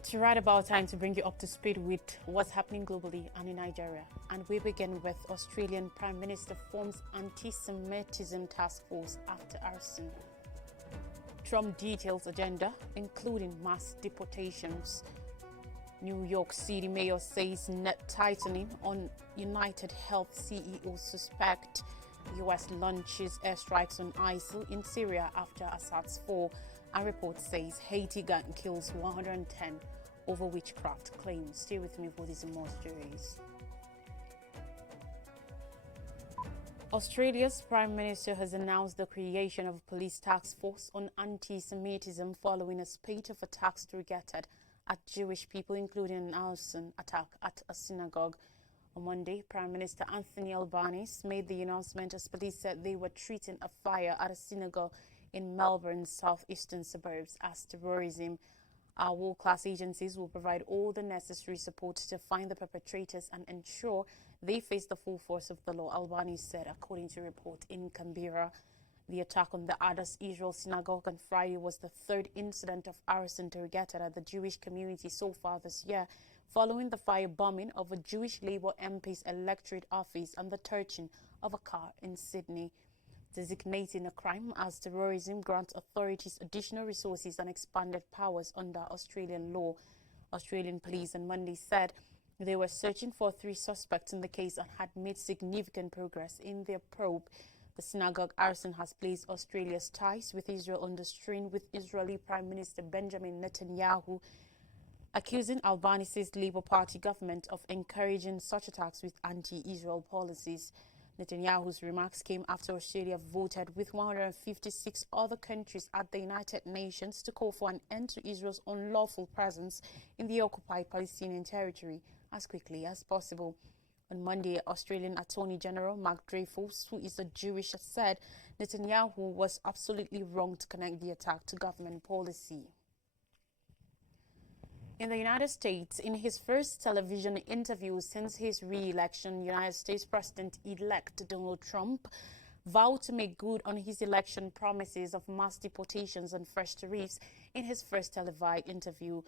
It's right about time to bring you up to speed with what's happening globally and in Nigeria. And we begin with Australian Prime Minister forms anti-Semitism task force after arson. Trump details agenda, including mass deportations. New York City mayor says net tightening on United Health CEO suspect. U.S. launches airstrikes on ISIL in Syria after Assad's fall. And report says Haiti gang kills 110 over witchcraft claims. Stay with me for these and more stories. Australia's Prime Minister has announced the creation of a police task force on anti-Semitism following a spate of attacks targeted at Jewish people, including an arson attack at a synagogue. On Monday, Prime Minister Anthony Albanese made the announcement as police said they were treating a fire at a synagogue in Melbourne's southeastern suburbs as terrorism. Our world-class agencies will provide all the necessary support to find the perpetrators and ensure they face the full force of the law, Albanese said, according to a report in Canberra. The attack on the Adas Israel synagogue on Friday was the third incident of arson targeted at the Jewish community so far this year, following the firebombing of a Jewish Labour MP's electorate office and the torching of a car in Sydney. Designating a crime as terrorism grants authorities additional resources and expanded powers under Australian law. Australian police on Monday said they were searching for 3 suspects in the case and had made significant progress in their probe. The synagogue arson has placed Australia's ties with Israel under strain, with Israeli Prime Minister Benjamin Netanyahu accusing Albanese's Labour Party government of encouraging such attacks with anti-Israel policies. Netanyahu's remarks came after Australia voted with 156 other countries at the United Nations to call for an end to Israel's unlawful presence in the occupied Palestinian territory as quickly as possible. On Monday, Australian Attorney General Mark Dreyfus, who is a Jewish, said Netanyahu was absolutely wrong to connect the attack to government policy. In the United States, in his first television interview since his re-election, United States President-elect Donald Trump vowed to make good on his election promises of mass deportations and fresh tariffs in his first televised interview.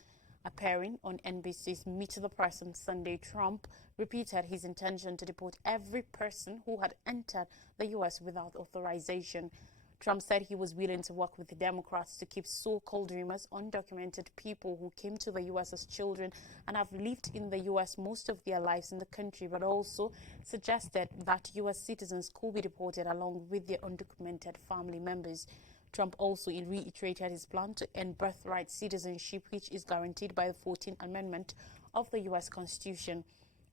Appearing on NBC's Meet the Press on Sunday, Trump repeated his intention to deport every person who had entered the U.S. without authorization. Trump said he was willing to work with the Democrats to keep so-called dreamers, undocumented people who came to the U.S. as children and have lived in the U.S. most of their lives in the country, but also suggested that U.S. citizens could be deported along with their undocumented family members. Trump also reiterated his plan to end birthright citizenship, which is guaranteed by the 14th Amendment of the U.S. Constitution.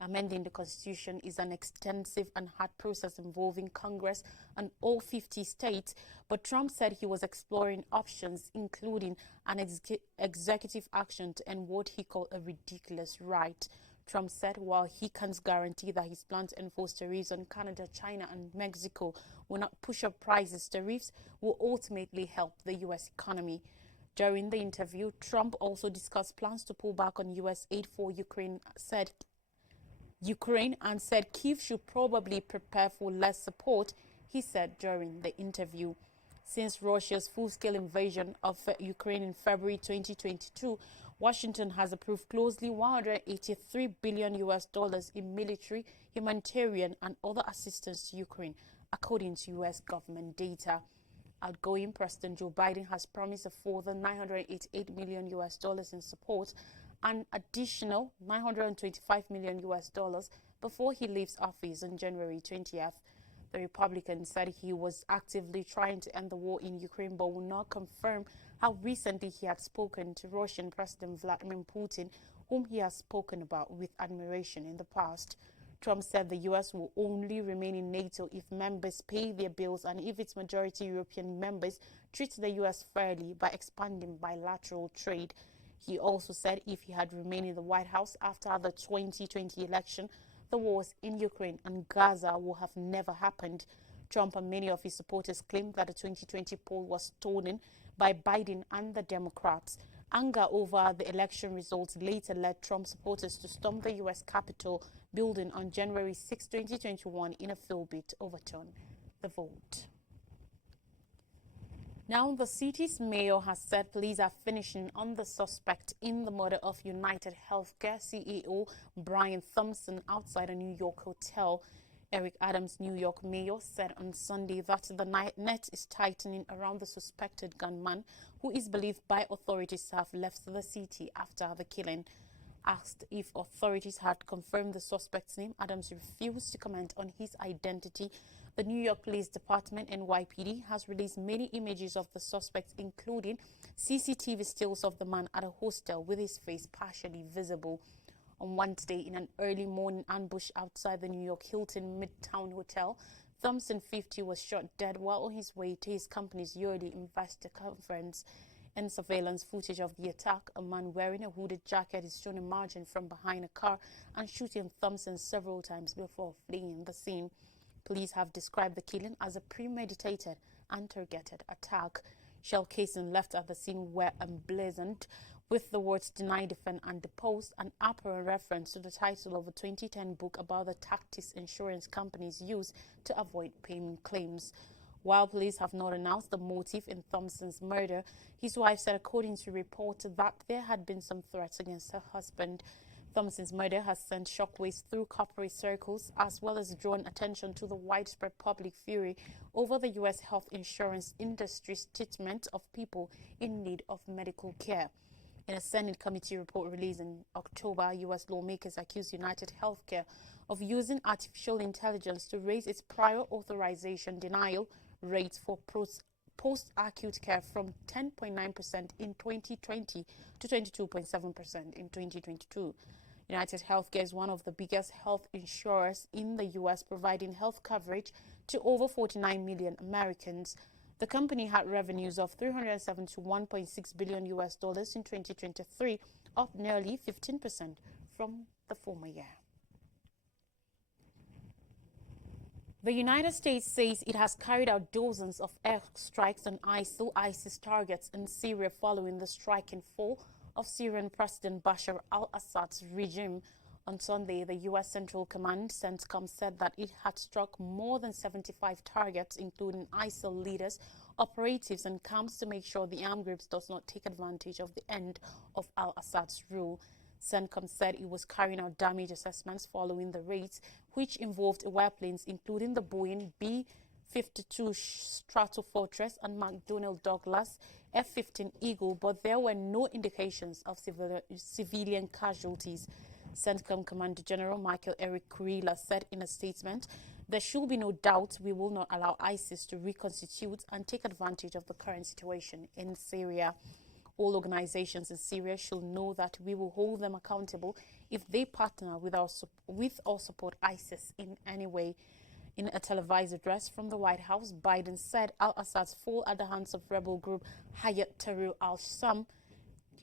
Amending the Constitution is an extensive and hard process involving Congress and all 50 states, but Trump said he was exploring options, including an executive action to end what he called a ridiculous right. Trump said while he can't guarantee that his plan to enforce tariffs on Canada, China, and Mexico will not push up prices, tariffs will ultimately help the U.S. economy. During the interview, Trump also discussed plans to pull back on U.S. aid for Ukraine and said Kyiv should probably prepare for less support, he said during the interview. Since Russia's full-scale invasion of Ukraine in February 2022, Washington has approved closely $183 billion in military, humanitarian, and other assistance to Ukraine, according to U.S. government data. Outgoing President Joe Biden has promised a further $988 million in support, an additional $925 million before he leaves office on January 20th. The Republican said he was actively trying to end the war in Ukraine, but will not confirm how recently he had spoken to Russian President Vladimir Putin, whom he has spoken about with admiration in the past. Trump said the U.S. will only remain in NATO if members pay their bills and if its majority European members treat the U.S. fairly by expanding bilateral trade. He also said if he had remained in the White House after the 2020 election, the wars in Ukraine and Gaza would have never happened. Trump and many of his supporters claimed that the 2020 poll was stolen by Biden and the Democrats. Anger over the election results later led Trump supporters to storm the U.S. Capitol building on January 6, 2021 in a failed bid to overturn the vote. Now, the city's mayor has said police are finishing on the suspect in the murder of United Healthcare CEO Brian Thompson outside a New York hotel. Eric Adams, New York mayor, said on Sunday that the net is tightening around the suspected gunman, who is believed by authorities to have left the city after the killing. Asked if authorities had confirmed the suspect's name, Adams refused to comment on his identity. The New York Police Department, NYPD, has released many images of the suspects, including CCTV stills of the man at a hostel with his face partially visible. On Wednesday, in an early morning ambush outside the New York Hilton Midtown Hotel, Thompson, 50, was shot dead while on his way to his company's yearly investor conference. In surveillance footage of the attack, a man wearing a hooded jacket is shown emerging from behind a car and shooting Thompson several times before fleeing the scene. Police have described the killing as a premeditated and targeted attack. Shell casing left at the scene were emblazoned with the words "deny, defend and depose," an apparent reference to the title of a 2010 book about the tactics insurance companies use to avoid paying claims. While police have not announced the motive in Thompson's murder, his wife said, according to reports, that there had been some threats against her husband. Thompson's murder has sent shockwaves through corporate circles, as well as drawn attention to the widespread public fury over the U.S. health insurance industry's treatment of people in need of medical care. In a Senate committee report released in October, U.S. lawmakers accused United Healthcare of using artificial intelligence to raise its prior authorization denial rates for post-acute care from 10.9% in 2020 to 22.7% in 2022. United Healthcare is one of the biggest health insurers in the U.S., providing health coverage to over 49 million Americans. The company had revenues of $371.6 billion in 2023, up nearly 15% from the former year. The United States says it has carried out dozens of airstrikes on ISIS targets in Syria following the striking fall of Syrian President Bashar al-Assad's regime. On Sunday, the U.S. Central Command CENTCOM said that it had struck more than 75 targets, including ISIL leaders, operatives and camps, to make sure the armed groups does not take advantage of the end of al-Assad's rule. CENTCOM said it was carrying out damage assessments following the raids, which involved warplanes including the Boeing B-52 Stratofortress and McDonnell Douglas F-15 Eagle, but there were no indications of civilian casualties. CENTCOM Commander General Michael Eric Kurilla said in a statement, "There should be no doubt we will not allow ISIS to reconstitute and take advantage of the current situation in Syria. All organizations in Syria should know that we will hold them accountable if they partner with or support ISIS in any way." In a televised address from the White House, Biden said al-Assad's fall at the hands of rebel group Hayat Tahrir al-Sham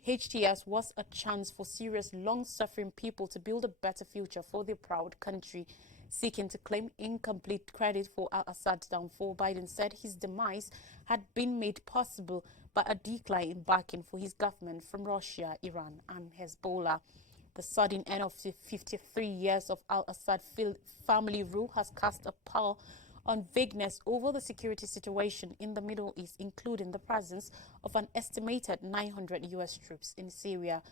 HTS was a chance for Syria's long-suffering people to build a better future for their proud country. Seeking to claim incomplete credit for al-Assad's downfall, Biden said his demise had been made possible by a decline in backing for his government from Russia, Iran and Hezbollah. The sudden end of 53 years of al-Assad family rule has cast a pall on vagueness over the security situation in the Middle East, including the presence of an estimated 900 U.S. troops in Syria.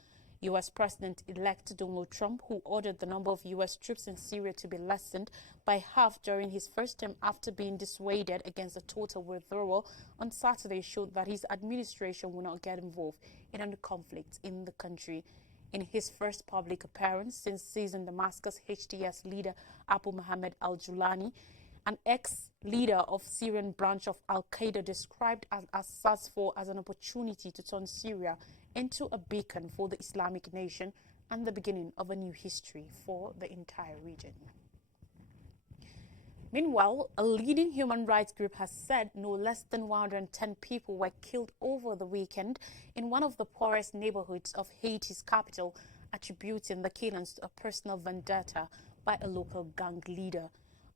U.S. President-elect Donald Trump, who ordered the number of U.S. troops in Syria to be lessened by half during his first term after being dissuaded against a total withdrawal on Saturday, showed that his administration will not get involved in any conflict in the country. In his first public appearance since seizing Damascus, HTS leader Abu Mohammed al-Julani, an ex-leader of Syrian branch of al-Qaeda, described Assad's fall as an opportunity to turn Syria into a beacon for the Islamic nation and the beginning of a new history for the entire region. Meanwhile, a leading human rights group has said no less than 110 people were killed over the weekend in one of the poorest neighborhoods of Haiti's capital, attributing the killings to a personal vendetta by a local gang leader.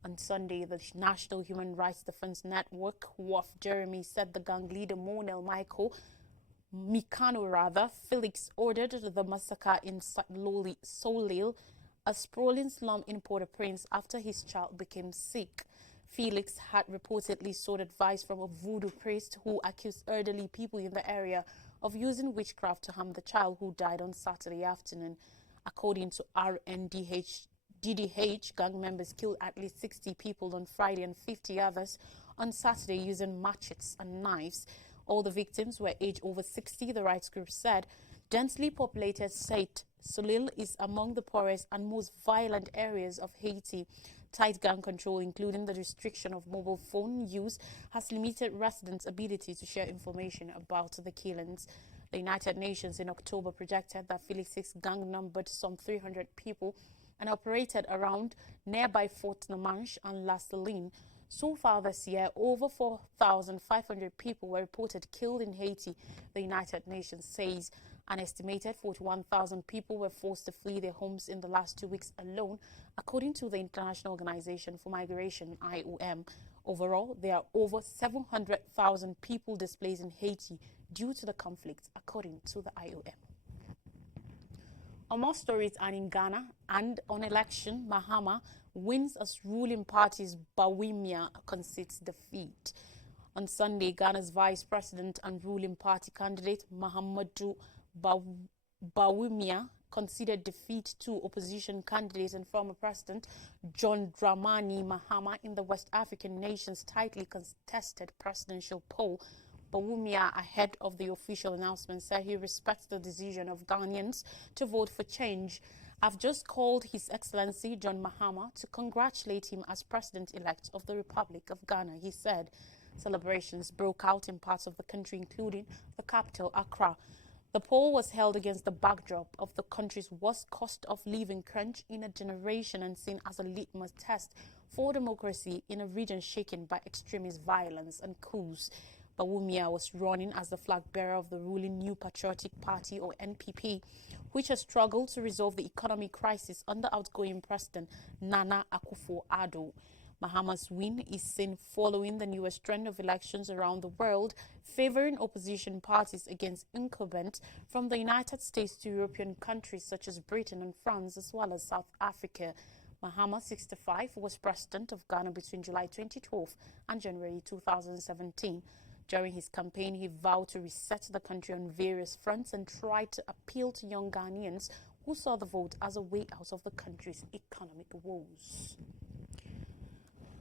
On Sunday, the National Human Rights Defense Network, WAF Jeremy, said the gang leader Felix, ordered the massacre in Soleil, a sprawling slum in Port-au-Prince, after his child became sick. Felix had reportedly sought advice from a voodoo priest who accused elderly people in the area of using witchcraft to harm the child who died on Saturday afternoon. According to DDH, gang members killed at least 60 people on Friday and 50 others on Saturday using machetes and knives. All the victims were aged over 60, the rights group said. Densely populated Saint Soleil is among the poorest and most violent areas of Haiti. Tight gun control, including the restriction of mobile phone use, has limited residents' ability to share information about the killings. The United Nations in October projected that Felix's gang numbered some 300 people and operated around nearby Fort Namanche and La Saline. So far this year, over 4,500 people were reported killed in Haiti, the United Nations says. An estimated 41,000 people were forced to flee their homes in the last 2 weeks alone, according to the International Organization for Migration, IOM. Overall, there are over 700,000 people displaced in Haiti due to the conflict, according to the IOM. On more stories are in Ghana, and on election, Mahama wins as ruling party's Bawumia concedes defeat. On Sunday, Ghana's vice president and ruling party candidate Mahamudu Bawumia conceded defeat to opposition candidate and former president John Dramani Mahama in the West African nation's tightly contested presidential poll. Bawumia, ahead of the official announcement, said he respects the decision of Ghanaians to vote for change. I've just called His Excellency John Mahama to congratulate him as President-elect of the Republic of Ghana, he said. Celebrations broke out in parts of the country, including the capital, Accra. The poll was held against the backdrop of the country's worst cost of living crunch in a generation and seen as a litmus test for democracy in a region shaken by extremist violence and coups. Bawumia was running as the flag bearer of the ruling New Patriotic Party, or NPP, which has struggled to resolve the economic crisis under outgoing President Nana Akufo-Addo. Mahama's win is seen following the newest trend of elections around the world, favoring opposition parties against incumbents from the United States to European countries such as Britain and France, as well as South Africa. Mahama, 65, was president of Ghana between July 2012 and January 2017. During his campaign, he vowed to reset the country on various fronts and tried to appeal to young Ghanaians who saw the vote as a way out of the country's economic woes.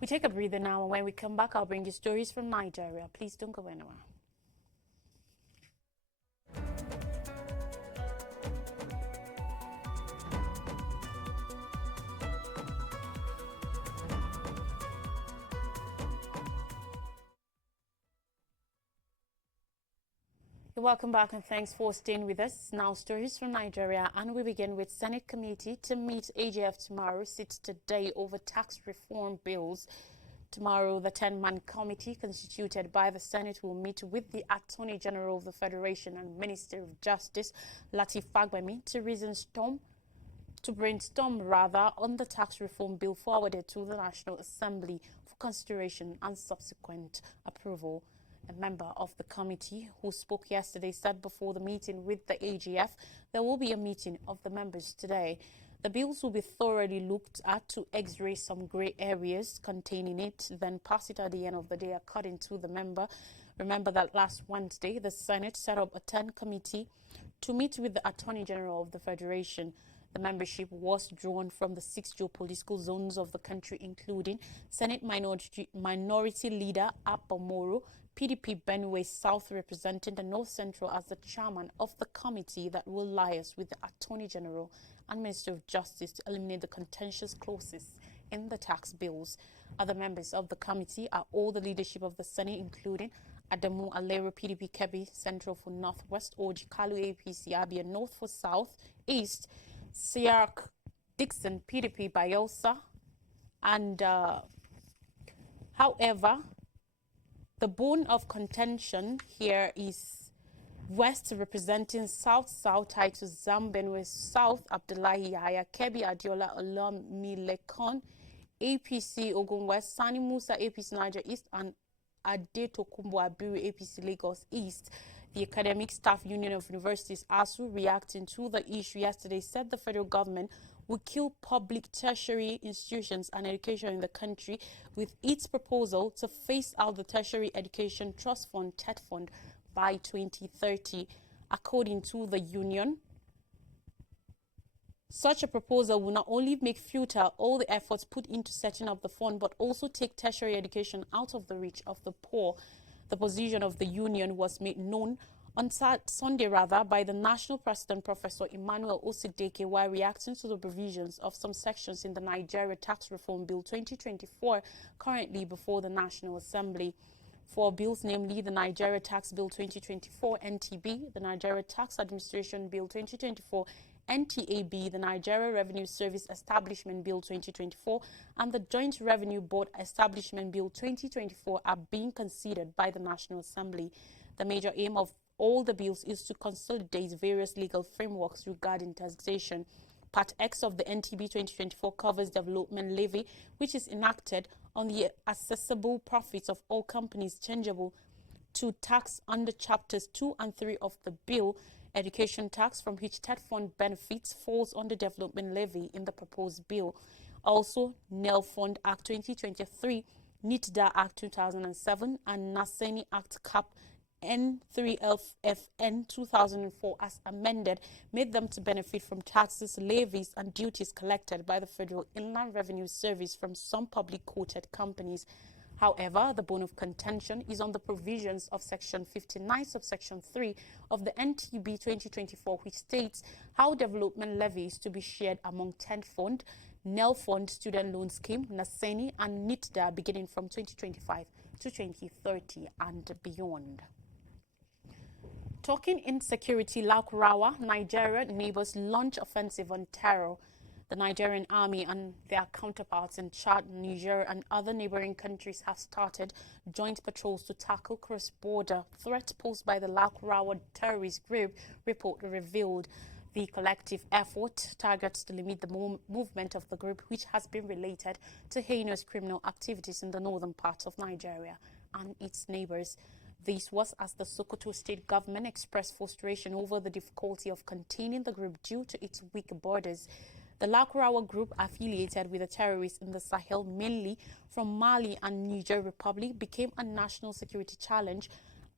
We take a breather now, and when we come back, I'll bring you stories from Nigeria. Please don't go anywhere. Welcome back and thanks for staying with us. Now, stories from Nigeria, and we begin with Senate committee to meet AGF tomorrow sits today over tax reform bills. Tomorrow, the 10-man committee constituted by the Senate will meet with the Attorney General of the Federation and Minister of Justice, Lateef Fagbemi, to brainstorm on the tax reform bill forwarded to the National Assembly for consideration and subsequent approval. A member of the committee who spoke yesterday said before the meeting with the AGF there will be a meeting of the members today. The bills will be thoroughly looked at to x-ray some grey areas containing it, then pass it at the end of the day, according to the member. Remember that last Wednesday, the Senate set up a 10 committee to meet with the Attorney General of the Federation. The membership was drawn from the 6 geopolitical zones of the country, including Senate Minority Leader Abba Moro, PDP Benue South, representing the North Central, as the chairman of the committee that will liaise with the Attorney General and Minister of Justice to eliminate the contentious clauses in the tax bills. Other members of the committee are all the leadership of the Senate, including Adamu Alero, PDP Kebbi Central for Northwest, Oji Kalu, APC Abia North for South East, Siak Dixon, PDP Bayelsa, and however, the bone of contention here is West, representing South title Zambenwe South, Abdullahi Yahya Kebbi Adiola Olamilekon, APC Ogun West, Sani Musa, APC Niger East, and Adetokunbo Abiru, APC Lagos East. The Academic Staff Union of Universities, ASU, reacting to the issue yesterday, said the federal government will kill public tertiary institutions and education in the country, with its proposal to phase out the Tertiary Education Trust Fund (TET Fund) by 2030. According to the union, such a proposal will not only make futile all the efforts put into setting up the fund, but also take tertiary education out of the reach of the poor. The position of the union was made known on Sunday by the national president, Professor Emmanuel Osideke, while reacting to the provisions of some sections in the Nigeria Tax Reform Bill 2024 currently before the National Assembly. Four bills, namely the Nigeria Tax Bill 2024 (NTB), the Nigeria Tax Administration Bill 2024 (NTAB), the Nigeria Revenue Service Establishment Bill 2024, and the Joint Revenue Board Establishment Bill 2024 are being considered by the National Assembly. The major aim of all the bills is to consolidate various legal frameworks regarding taxation. Part X of the NTB 2024 covers development levy, which is enacted on the accessible profits of all companies changeable to tax under Chapters 2 and 3 of the bill. Education tax, from which TET Fund benefits, falls under development levy in the proposed bill. Also, NEL Fund Act 2023, NITDA Act 2007, and Naseni Act Cap N3FFN 2004 as amended made them to benefit from taxes, levies, and duties collected by the Federal Inland Revenue Service from some public quoted companies. However, the bone of contention is on the provisions of Section 59, subsection 3 of the NTB 2024, which states how development levy is to be shared among TET Fund, NEL Fund, Student Loan Scheme, Naseni, and NITDA beginning from 2025 to 2030 and beyond. Talking insecurity, Lakurawa, Nigeria neighbors launch offensive on terror. The Nigerian army and their counterparts in Chad, Niger, and other neighboring countries have started joint patrols to tackle cross-border threats posed by the Lakurawa terrorist group, report revealed. The collective effort targets to limit the movement of the group, which has been related to heinous criminal activities in the northern parts of Nigeria and its neighbors. This was as the Sokoto state government expressed frustration over the difficulty of containing the group due to its weak borders. The Lakurawa group, affiliated with the terrorists in the Sahel, mainly from Mali and Niger Republic, became a national security challenge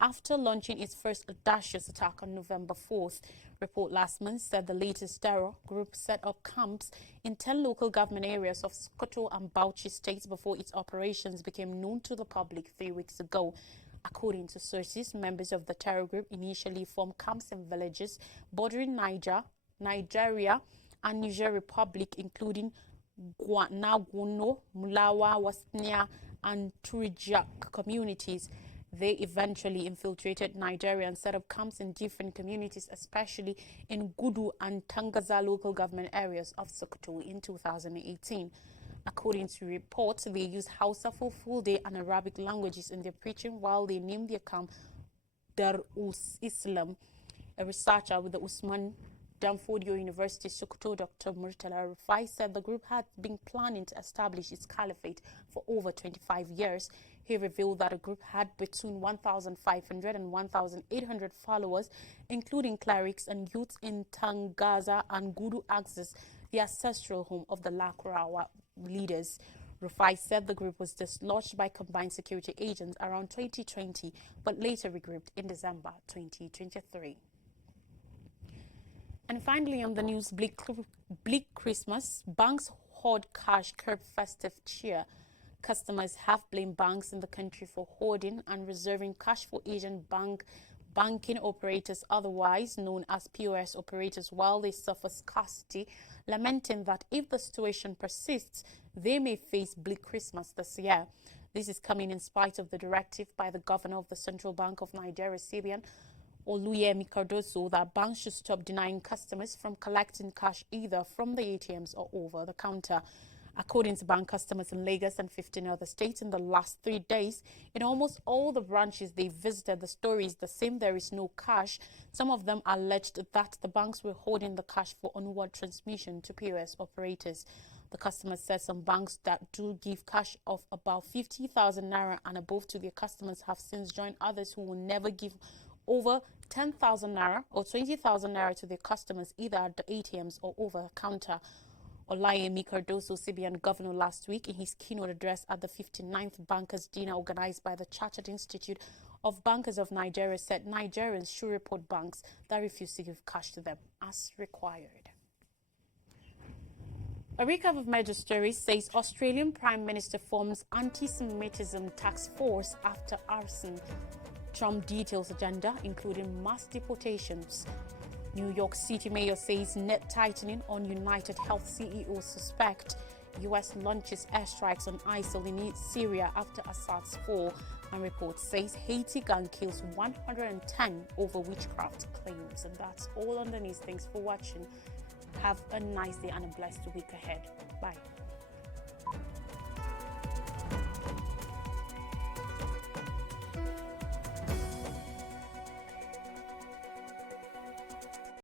after launching its first audacious attack on November 4th. Report last month said the latest terror group set up camps in 10 local government areas of Sokoto and Bauchi states before its operations became known to the public 3 weeks ago. According to sources, members of the terror group initially formed camps in villages bordering Nigeria, and Niger Republic, including Naguno, Mulawa, Wasnia, and Turijak communities. They eventually infiltrated Nigeria and set up camps in different communities, especially in Gudu and Tangaza local government areas of Sokoto in 2018. According to reports, they used Hausa for full day and Arabic languages in their preaching, while they named their camp Dar Islam. A researcher with the Usman Danfodio University, Sokoto, Dr. Murtala Rufai, said the group had been planning to establish its caliphate for over 25 years. He revealed that the group had between 1,500 and 1,800 followers, including clerics and youths in Tangaza and Gudu Axis, the ancestral home of the Lakurawa leaders. Rufai said the group was dislodged by combined security agents around 2020, but later regrouped in December 2023. And finally on the news, bleak Christmas, banks hoard cash, curb festive cheer. Customers have blamed banks in the country for hoarding and reserving cash for Asian banking operators, otherwise known as POS operators, while they suffer scarcity, lamenting that if the situation persists, they may face bleak Christmas this year. This is coming in spite of the directive by the governor of the Central Bank of Nigeria, CBN, Oluyemi Cardoso, that banks should stop denying customers from collecting cash either from the ATMs or over the counter. According to bank customers in Lagos and 15 other states in the last 3 days, in almost all the branches they visited, the story is the same: there is no cash. Some of them alleged that the banks were holding the cash for onward transmission to POS operators. The customers said some banks that do give cash of about 50,000 naira and above to their customers have since joined others who will never give over 10,000 naira or 20,000 naira to their customers either at the ATMs or over the counter. Olayemi Cardoso, CBN governor, last week in his keynote address at the 59th Bankers Dinner organized by the Chartered Institute of Bankers of Nigeria, said Nigerians should report banks that refuse to give cash to them as required. A recap of major stories says Australian Prime Minister forms anti-Semitism task force after arson. Trump details agenda, including mass deportations. New York City mayor says net tightening on United Health CEO suspect. U.S. launches airstrikes on ISIL in Syria after Assad's fall. And report says Haiti gang kills 110 over witchcraft claims. And that's all on the news. Thanks for watching. Have a nice day and a blessed week ahead. Bye.